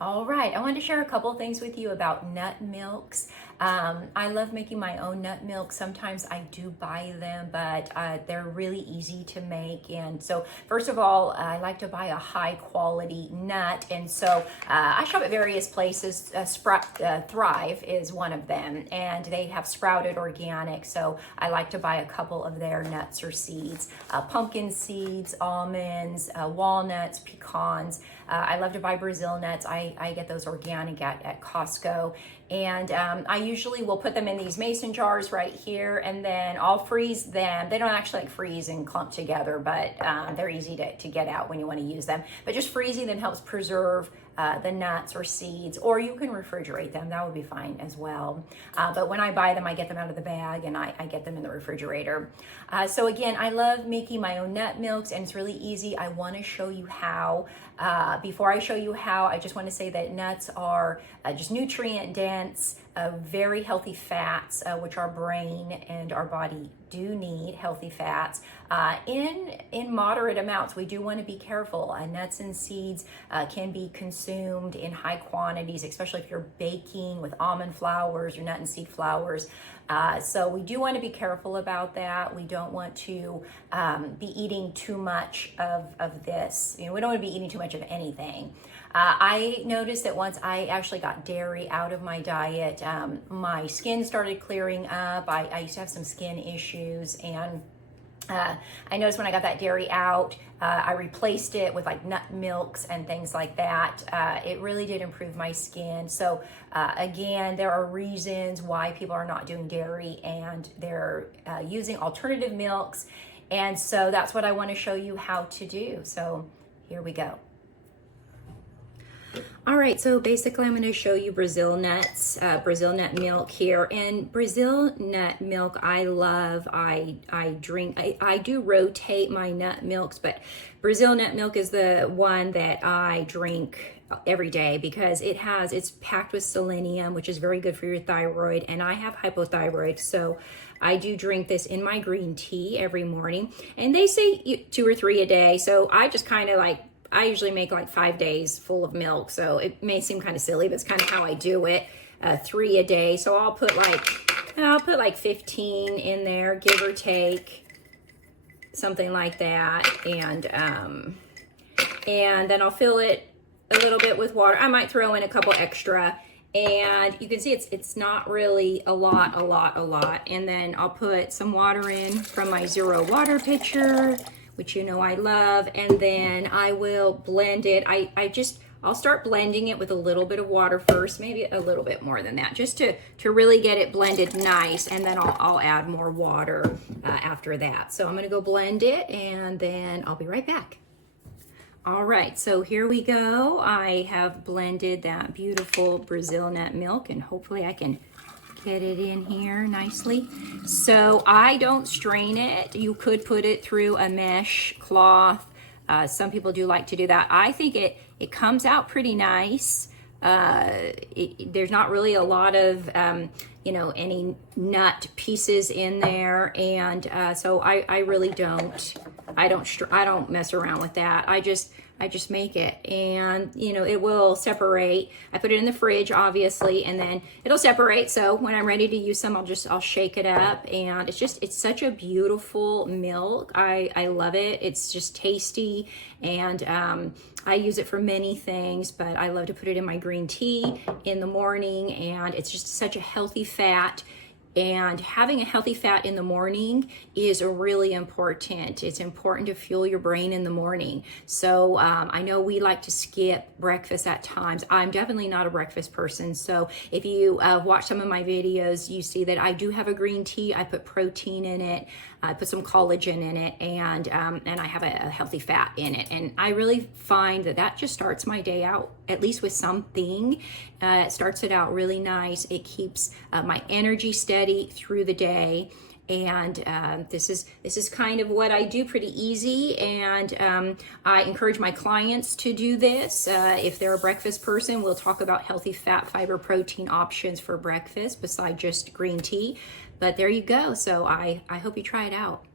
All right, I wanted to share a couple things with you about nut milks. I love making my own nut milk. Sometimes I do buy them, but they're really easy to make. And so, first of all, I like to buy a high quality nut. And so, I shop at various places. Thrive is one of them, and they have sprouted organic. So, I like to buy a couple of their nuts or seeds, pumpkin seeds, almonds, walnuts, pecans. I love to buy Brazil nuts. I get those organic at Costco. And I usually will put them in these mason jars right here, and then I'll freeze them. They don't actually like freeze and clump together, but they're easy to get out when you want to use them. But just freezing them helps preserve the nuts or seeds, or you can refrigerate them. That would be fine as well. But when I buy them, I get them out of the bag and I get them in the refrigerator. So again, I love making my own nut milks, and it's really easy. I want to show you how. Before I show you how, I just want to say that nuts are just nutrient dense, very healthy fats, which our brain and our body do need healthy fats in moderate amounts. We do want to be careful. Nuts and seeds can be consumed in high quantities, especially if you're baking with almond flours or nut and seed flours. So we do want to be careful about that. We don't want to be eating too much of this. You know, we don't want to be eating too much of anything. I noticed that once I actually got dairy out of my diet, my skin started clearing up. I used to have some skin issues, and I noticed when I got that dairy out, I replaced it with like nut milks and things like that. It really did improve my skin. So again, there are reasons why people are not doing dairy, and they're using alternative milks. And so that's what I want to show you how to do. So here we go. All right, so basically I'm going to show you Brazil nuts, Brazil nut milk here. And Brazil nut milk I love. I drink, I do rotate my nut milks, but Brazil nut milk is the one that I drink every day because it's packed with selenium, which is very good for your thyroid, and I have hypothyroid, so I do drink this in my green tea every morning. And they say 2 or 3 a day, so I just kind of like, I usually make like 5 days full of milk, so it may seem kind of silly, but it's kind of how I do it. 3 a day, so I'll put like 15 in there, give or take, something like that, and then I'll fill it a little bit with water. I might throw in a couple extra, and you can see it's not really a lot, and then I'll put some water in from my Zero water pitcher, which you know I love, and then I will blend it. I'll start blending it with a little bit of water first, maybe a little bit more than that, just to really get it blended nice, and then I'll add more water after that. So I'm gonna go blend it, and then I'll be right back. All right, so here we go. I have blended that beautiful Brazil nut milk, and hopefully I can get it in here nicely. So I don't strain it. You could put it through a mesh cloth. Some people do like to do that. I think it comes out pretty nice. There's not really a lot of any nut pieces in there, and so I really don't. I don't mess around with that. I just make it, and it will separate. I put it in the fridge, obviously, and then it'll separate. So when I'm ready to use some, I'll shake it up, and it's such a beautiful milk. I love it. It's just tasty, and I use it for many things, but I love to put it in my green tea in the morning, and it's just such a healthy fat. And having a healthy fat in the morning is really important. It's important to fuel your brain in the morning. So I know we like to skip breakfast at times. I'm definitely not a breakfast person. So if you watch some of my videos, you see that I do have a green tea. I put protein in it. I put some collagen in it, and I have a healthy fat in it. And I really find that just starts my day out, at least with something. It starts it out really nice. It keeps my energy steady through the day. And this is kind of what I do, pretty easy. And I encourage my clients to do this. If they're a breakfast person, we'll talk about healthy fat, fiber, protein options for breakfast besides just green tea. But there you go. So I hope you try it out.